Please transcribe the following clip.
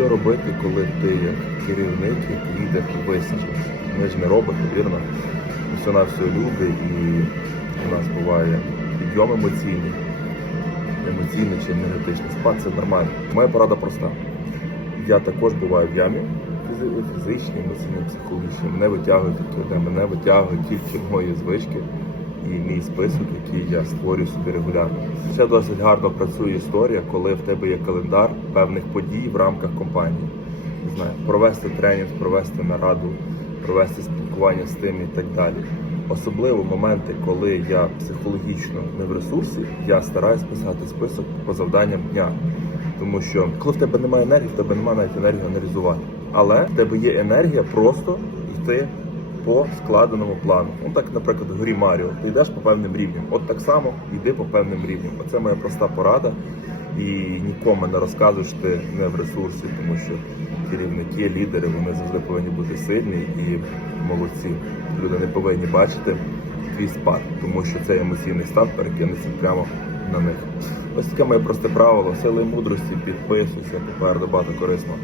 що робити, коли ти як керівник, як лідер висаджений? Ми ж не роботи, вірно? Все на все люди, і у нас буває підйом емоційний, емоційний чи енергетичний спад це нормально. Моя порада проста. Я також буваю в ямі фізи- фізичній, емоційній, психологічній. Мене витягують мене витягують тільки мої звички і мій список, який я створюю собі регулярно. Ще досить гарно працює історія, коли в тебе є календар певних подій в рамках компанії. Не знаю, провести тренінг, провести нараду, провести спілкування з тим і так далі. Особливо моменти, коли я психологічно не в ресурсі, я стараюсь писати список по завданням дня. Тому що коли в тебе немає енергії, в тебе немає навіть енергії аналізувати. Але в тебе є енергія просто йти по складеному плану. Ну так, наприклад, в грі Маріо. Ти йдеш по певним рівням. От так само йди по певним рівням. Оце моя проста порада. І нікому не розказуєш ти не в ресурсі, тому що керівники, лідери вони завжди повинні бути сильні і молодці. Люди не повинні бачити твій спад, тому що цей емоційний стан перекинеться прямо на них. Ось таке моє просте правило, сили мудрості, підписуйся, попереду багато корисного.